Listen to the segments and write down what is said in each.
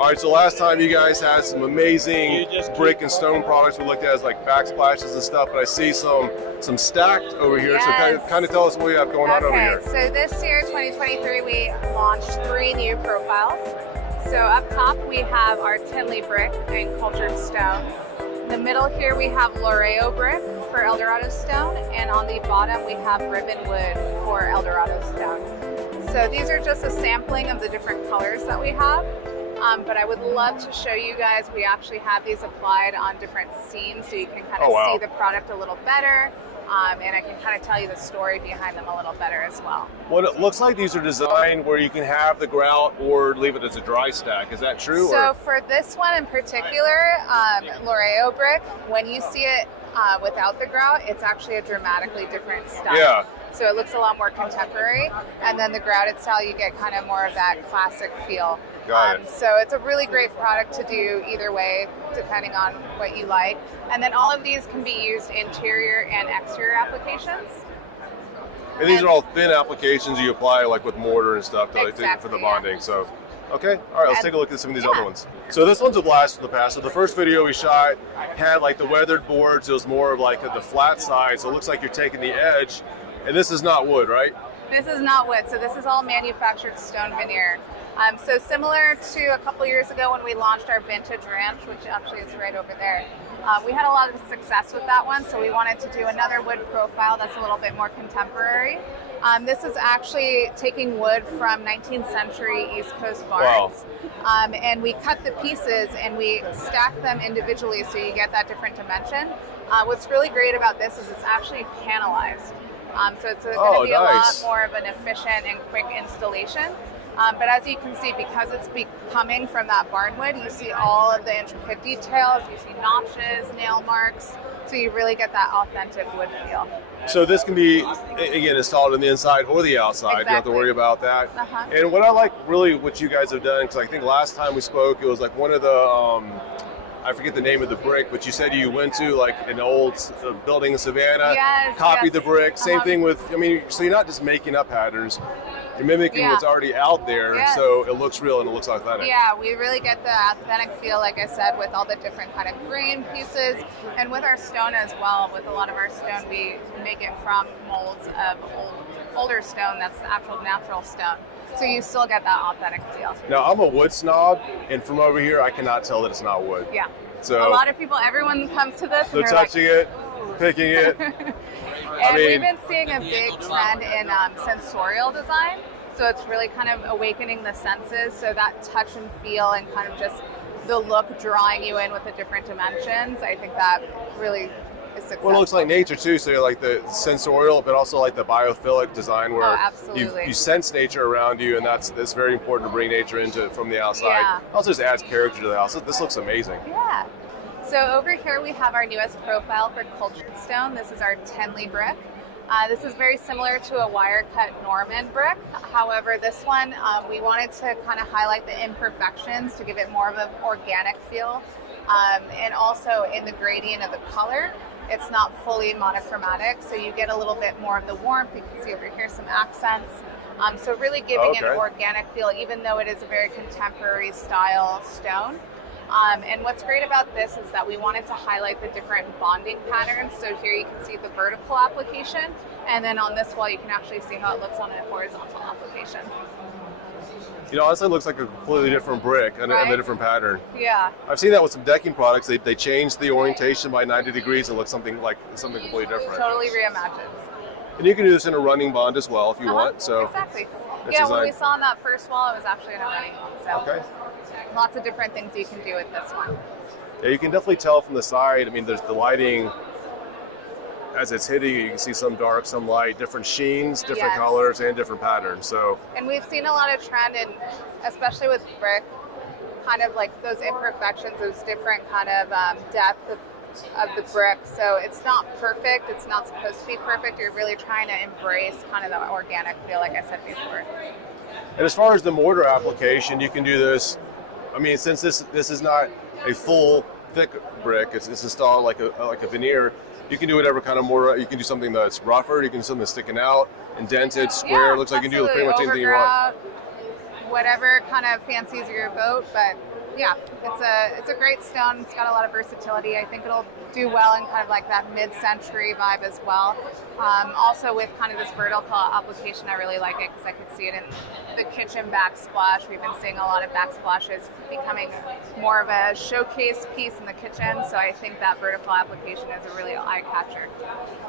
All right, so last time you guys had some amazing brick and stone products we looked at as like backsplashes and stuff, but I see some stacked over here. Yes. So kind of tell us what we have going on over here. So this year, 2023, we launched 3 new profiles. So up top we have our Tinley brick and cultured stone. In the middle here we have Laureo brick for Eldorado stone, and on the bottom we have ribbon wood for Eldorado stone. So these are just a sampling of the different colors that we have. But I would love to show you guys, we actually have these applied on different scenes so you can kind of see the product a little better. And I can kind of tell you the story behind them a little better as well. Well, it looks like these are designed where you can have the grout or leave it as a dry stack. Is that true? So for this one in particular, Laureo brick, when you see it without the grout, it's actually a dramatically different style. Yeah. So it looks a lot more contemporary. And then the grouted style, you get kind of more of that classic feel. Got it. So it's a really great product to do either way, depending on what you like. And then all of these can be used interior and exterior applications. And these are all thin applications you apply like with mortar and stuff for the bonding. So, okay, all right, let's take a look at some of these other ones. So this one's a blast from the past. So the first video we shot had like the weathered boards. It was more of like the flat side. So it looks like you're taking the edge. And this is not wood, right? This is not wood. So this is all manufactured stone veneer. So similar to a couple years ago when we launched our vintage ranch, which actually is right over there, we had a lot of success with that one. So we wanted to do another wood profile that's a little bit more contemporary. This is actually taking wood from 19th century East Coast barns. Wow. And we cut the pieces and we stack them individually so you get that different dimension. What's really great about this is it's actually panelized. So it's going to be a lot more of an efficient and quick installation. But as you can see, because it's coming from that barnwood, you see all of the intricate details, you see notches, nail marks, so you really get that authentic wood feel. So this can be, again, installed on the inside or the outside. You don't have to worry about that. And what I like really what you guys have done, because I think last time we spoke, it was like one of the, I forget the name of the brick, but you said you went to like an old building in Savannah, copied the brick, same thing with, I mean, so you're not just making up patterns, you're mimicking what's already out there, so it looks real and it looks authentic. Yeah, we really get the authentic feel, like I said, with all the different kind of grain pieces, and with our stone as well. With a lot of our stone, we make it from molds of older stone that's the actual natural stone. So you still get that authentic feel. Now, I'm a wood snob, and from over here, I cannot tell that it's not wood. Yeah. So a lot of people, everyone comes to this, they're touching it, picking it. And we've been seeing a big trend in sensorial design. So it's really kind of awakening the senses. So that touch and feel and kind of just the look drawing you in with the different dimensions. I think that really is successful. Well, it looks like nature too. So you're like the sensorial, but also like the biophilic design where you sense nature around you, and that's very important to bring nature into it from the outside. Yeah. It also just adds character to the house. This looks amazing. Yeah. So over here we have our newest profile for cultured stone. This is our Tinley brick. This is very similar to a wire cut Norman brick. However, this one, we wanted to kind of highlight the imperfections to give it more of an organic feel. And also in the gradient of the color, it's not fully monochromatic, so you get a little bit more of the warmth. You can see over here some accents. So really giving it an organic feel, even though it is a very contemporary style stone. And what's great about this is that we wanted to highlight the different bonding patterns. So here you can see the vertical application, and then on this wall you can actually see how it looks on a horizontal application. You know, honestly, it looks like a completely different brick and a different pattern. Yeah. I've seen that with some decking products. They change the orientation by 90 degrees and look something completely different. Totally reimagined. And you can do this in a running bond as well if you want. So exactly. Yeah, when we saw on that first wall, it was actually in a running bond. So lots of different things you can do with this one. Yeah, you can definitely tell from the side. I mean, there's the lighting as it's hitting. You can see some dark, some light, different sheens, different colors, and different patterns. So. And we've seen a lot of trend in, especially with brick, kind of like those imperfections, those different kind of depth of the brick. So it's not perfect. It's not supposed to be perfect. You're really trying to embrace kind of the organic feel, like I said before. And as far as the mortar application, you can do this. I mean, since this is not a full thick brick, it's installed like a veneer. You can do whatever kind of mortar. You can do something that's rougher. You can do something that's sticking out, indented, square. Looks like you can do pretty much anything you want. Whatever kind of fancies your boat, but Yeah, it's a great stone. It's got a lot of versatility. I think it'll do well in kind of like that mid-century vibe as well. Also with kind of this vertical application, I really like it because I could see it in the kitchen backsplash. We've been seeing a lot of backsplashes becoming more of a showcase piece in the kitchen, so I think that vertical application is a really eye catcher.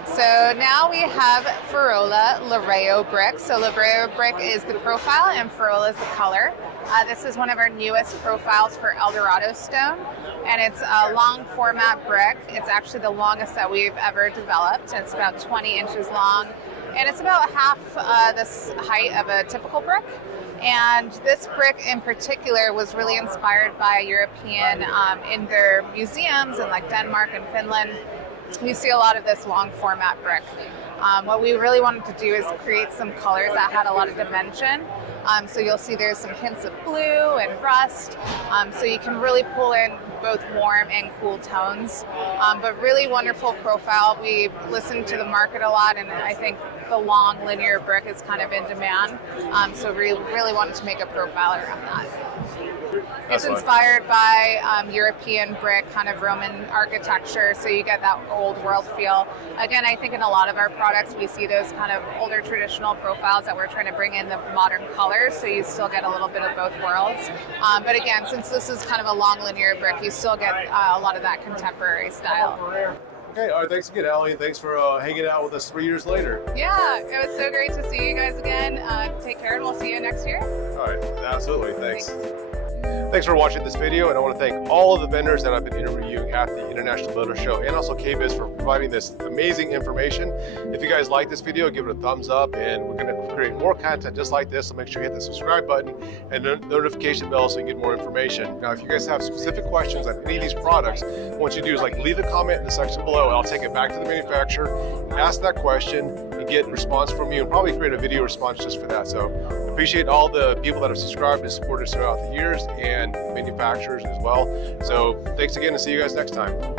So now we have Farola Laredo brick. So Laredo brick is the profile and Farola is the color. This is one of our newest profiles for Eldorado stone, and it's a long format brick. It's actually the longest that we've ever developed. It's about 20 inches long, and it's about half the height of a typical brick. And this brick in particular was really inspired by European in their museums in like Denmark and Finland. You see a lot of this long format brick. What we really wanted to do is create some colors that had a lot of dimension. So you'll see there's some hints of blue and rust. So you can really pull in both warm and cool tones. But really wonderful profile. We listened to the market a lot, and I think the long linear brick is kind of in demand. So we really wanted to make a profile around that. It's inspired by European brick, kind of Roman architecture, so you get that old world feel. Again, I think in a lot of our products we see those kind of older traditional profiles that we're trying to bring in the modern colors, so you still get a little bit of both worlds. But again, since this is kind of a long linear brick, you still get a lot of that contemporary style. Okay, all right, thanks again, Allie, and thanks for hanging out with us 3 years later. Yeah, it was so great to see you guys again. Take care, and we'll see you next year. All right, absolutely, thanks. Thanks for watching this video, and I want to thank all of the vendors that I've been interviewing at the International Builder Show, and also KBIS for providing this amazing information. If you guys like this video, give it a thumbs up, and we're going to create more content just like this, so make sure you hit the subscribe button and the notification bell so you can get more information. Now, if you guys have specific questions on any of these products, what you do is leave a comment in the section below, and I'll take it back to the manufacturer, ask that question, and get a response from you, and probably create a video response just for that. So appreciate all the people that have subscribed and supported us throughout the years, and manufacturers as well. So thanks again, and see you guys next time.